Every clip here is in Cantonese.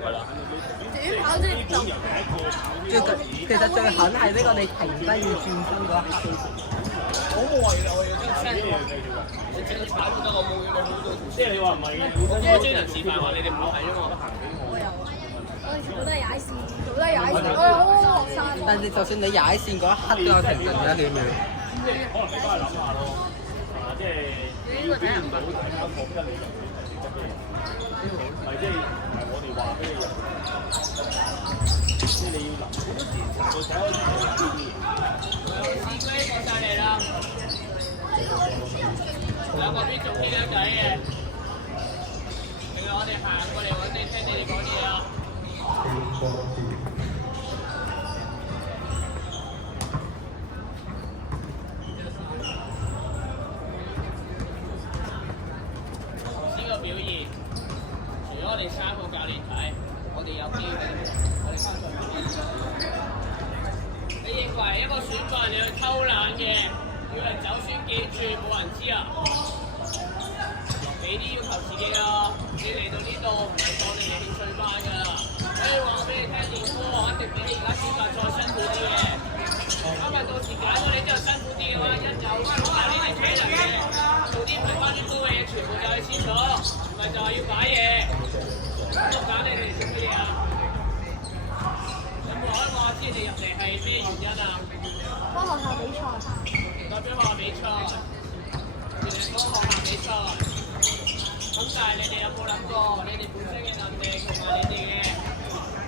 㗎啦。短跑即係就其實最狠係呢個你停低要轉身嗰一刻。好攰啊！我要真係你整個踩唔得，我冇嘢好多。即係你話唔係，我專人示範話你哋唔好係啊嘛。我有，我以前都係踩線，都係踩線，我有好好學生。但係就算你踩線嗰一刻都有停頓嘅幾秒。即係可能你都係諗下咯，即係你要表現到大家覺得你就值得嘅，唔係即係唔係我哋話俾你入，即係你要諗好多時個仔可以做呢啲嘢。師龜過晒嚟啦，兩個邊做呢個仔嘅，定係我哋行過嚟揾你聽你哋講嘢啊？表現，除咗我哋3個教練睇，我哋有機會，我哋參賽表現。你認為一個選拔你去偷懶嘅，要人走選記住，冇人知啊！俾啲要求自己咯，你嚟到呢度唔係當你哋興趣班㗎，所以話俾你聽，練波肯定比你而家選拔再辛苦啲嘅。今日到時揀我哋之後辛苦啲嘅話，一有但呢啲體能嘅，做啲唔係關啲高嘅嘢，全部就去廁所。唔係就係要擺嘢，咁揀你哋做乜嘢啊？有冇講我知你入嚟係咩原因啊？幫學校比賽。代表學校比賽，原來幫學校比賽。咁但係你哋有冇諗過，你哋本身嘅能力同埋你哋嘅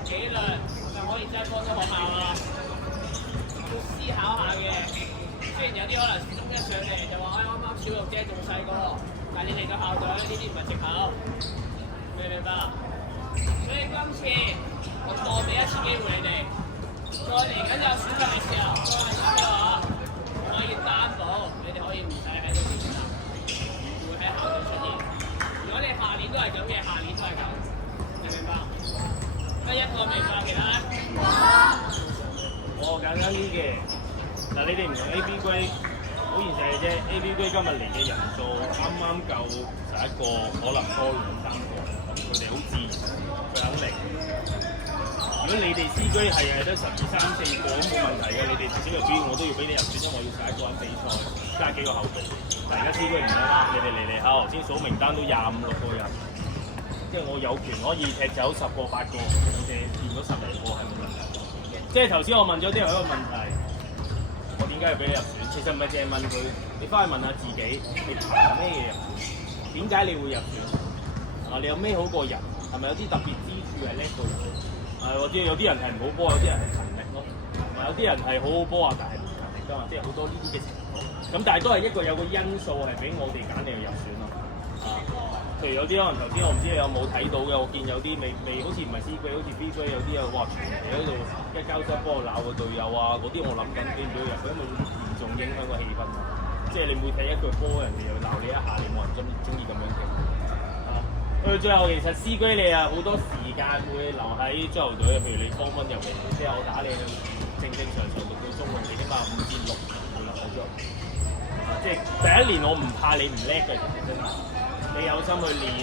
紀律係咪可以真係幫到學校啊？要思考下嘅。雖然有啲可能中一上嚟就話，啱啱小六姐仲細個。但係你哋嘅校隊呢啲唔係藉口，明唔明白？所以今次我再俾一次機會你哋，再嚟緊就選拔嘅時候，再嚟嘅話，我可以擔保你哋可以唔使喺度練習，會喺校隊出現。如果你下年都係咁嘅，下年都係咁，明唔明白？得一個明白其他？我簡單啲嘅，嗱你哋唔同 A B grade。好現實嘅啫 ，A B grade 今日嚟嘅人數啱啱夠11個，可能多2-3個，佢哋好自然，佢肯嚟。如果你哋 C grade 係得12、13、14個都冇問題嘅，你哋至少入邊我都要俾你入選，因為我要11個人比賽，加幾個後備。但而家 C grade 唔得啦，你哋嚟下頭先數名單都25、6個人，即係我有權可以踢走10個、8個，你哋變咗10嚟個係冇問題。即係頭先我問咗啲人一個問題。我點解要俾你入選？其實唔係淨係問佢，你翻去問下自己，你憑咩嘢入選？點解你會入選？你有咩好過人？係咪有啲特別之處係叻過人？或者有啲人係唔好波，有啲人係勤力咯。同埋有啲人係好好波啊，但係唔勤力㗎嘛，即係好多呢啲嘅情況。咁但係都係一個有個因素係俾我哋揀你去入選咯。譬如有啲可能頭先我唔知你有冇睇到嘅，我見有啲未好似唔係 C grade，好似 B grade有啲啊，哇！長期喺度一交雙波鬧個隊友啊，嗰啲我諗緊俾唔俾佢入，因為會嚴重影響個氣氛啊。即係你每踢一句波，人哋又鬧你一下，你冇人中意咁樣嘅。去到最後其實 C grade 你啊好多時間會留喺足球隊，譬如你方分入嚟，即係我打你正常讀到中運，你起碼5至6會留喺足球隊。即係第一年我唔怕你唔叻嘅，其實真係。你有心去練，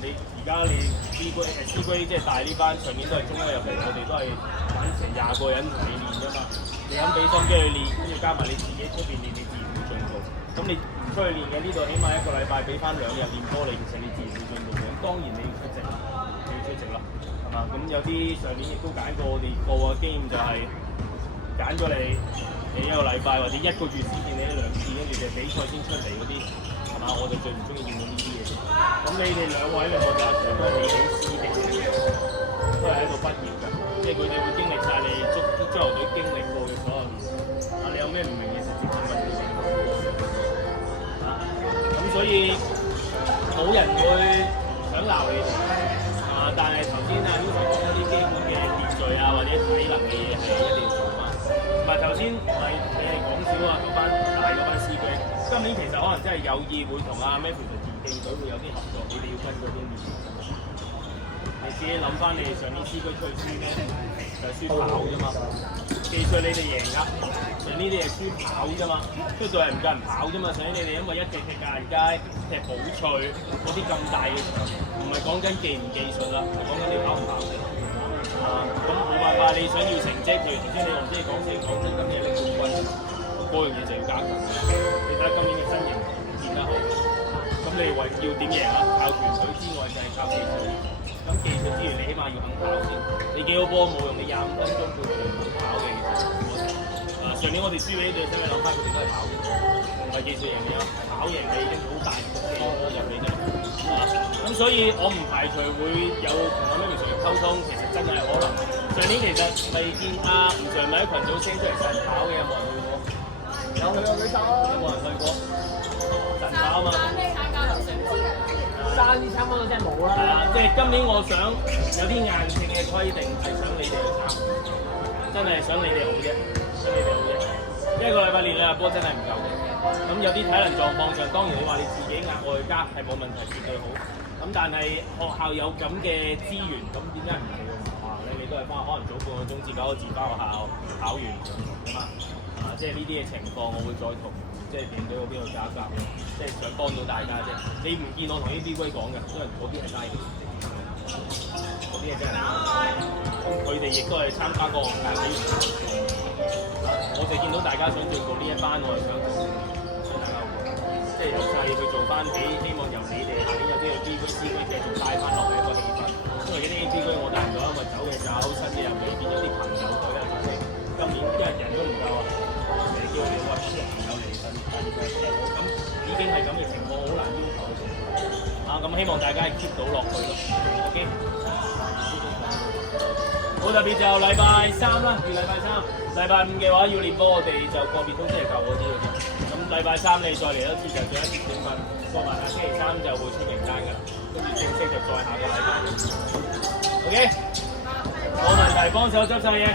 你而家你 C grade 即係大呢班，上年都係中一入嚟，我哋都係揾成20個人同你練㗎嘛。你肯俾心機去練，跟住加埋你自己出邊練，你自然會進步。咁你唔出去練嘅呢度，起碼1個禮拜俾翻2日練波你，其實你自然會進步嘅。當然你要出席，啦，係嘛？咁有啲上年亦都揀過我哋個經驗就係揀咗你1個禮拜或者1個月先見你1-2次，跟住就比賽先出嚟嗰啲。我就最唔中意見到呢啲嘢。咁你哋2位咧，我就全部係好師弟，都係喺度畢業㗎。即係佢哋會經歷晒你足球隊經歷過嘅所有嘢。你有咩唔明嘅事，直接問佢哋。咁所以冇人會想鬧你哋。但係頭先阿 Lucy 講嗰啲基本嘅秩序啊，或者體能嘅嘢係一定要做嘛。同埋頭先你係講少啊，嗰班大嗰班師弟。今年其實可能真係有意會同阿 Matthew 田徑隊會有啲合作，你哋要跟嗰邊練。你自己諗翻你哋上年 C 區出去輸咩？就係輸跑啫嘛。技術你哋贏㗎，上年你哋係輸跑啫嘛，出到係唔夠人跑啫嘛。上年你哋因為一直踢界人街、踢寶翠嗰啲咁大嘅場，唔係講緊技唔技術啦，係講緊你跑唔跑啫。咁冇辦法，你想要成績，譬如頭先你我唔知你講死講真，今年拎冠軍，嗰樣嘢就要加強。你睇下今年嘅身形練得好，咁你為要點贏啊？靠團隊之外就係靠技術。咁技術之餘，你起碼要肯跑先。你幾個波冇用，你25分鐘叫佢哋唔跑嘅，上年我哋輸俾呢隊，使唔使諗翻佢哋都係跑嘅，唔係技術贏嘅，跑贏你已經好大嘅技術入嚟啫。咁所以我唔排除會有同阿 Mimi 上嚟溝通，其實真係可能。上年其實咪見阿吳 Sir 咪喺群組 send 出嚟神跑嘅，有冇人去過？有去過舉手啊！有冇人去過？神跑啊嘛！爭啲參加到真係冇啦。係啊，即係今年我想有啲硬性嘅規定係想你哋去參加，真係想你哋好啫，想你哋好啫。一個禮拜練2日波真係唔夠嘅。咁有啲體能狀況上，當然你話你自己額外加係冇問題，絕對好。咁但係學校有咁嘅資源，咁點解唔係用學校咧？你都係翻可能早半個鐘至9個字翻學校考完咁啊！即係呢啲嘅情況，我會再同即係團隊嗰邊去交流，即係想幫到大家啫。你唔見我同 A B 龜講嘅，因為嗰邊係拉嘅，嗰啲係真係。咁佢哋亦都係參加過大會。我哋見到大家想進步呢一班，我係想大家好，即係由細去做翻起，希望由你哋下年有啲嘅 B 區、C 區繼續帶翻落嚟一個氣氛。因為嗰啲 A B 區我帶唔到，因為走嘅走，新嘅入嚟變咗啲朋友隊啊，即係今年因為人都唔夠啊，你叫我哋揾啲朋友嚟訓咁已經係咁嘅情況，好難要求佢。咁希望大家係 keep 到落去咯。OK。好特別就禮拜3啦，要禮拜3。禮拜5嘅話要練波，我哋就個別通知係舊嗰啲嘅啫。咁禮拜3你再嚟一次就做一次選訓，過埋星期3就會出名單㗎啦。跟住正式就再下個禮拜。OK，冇問題，幫手執晒嘢。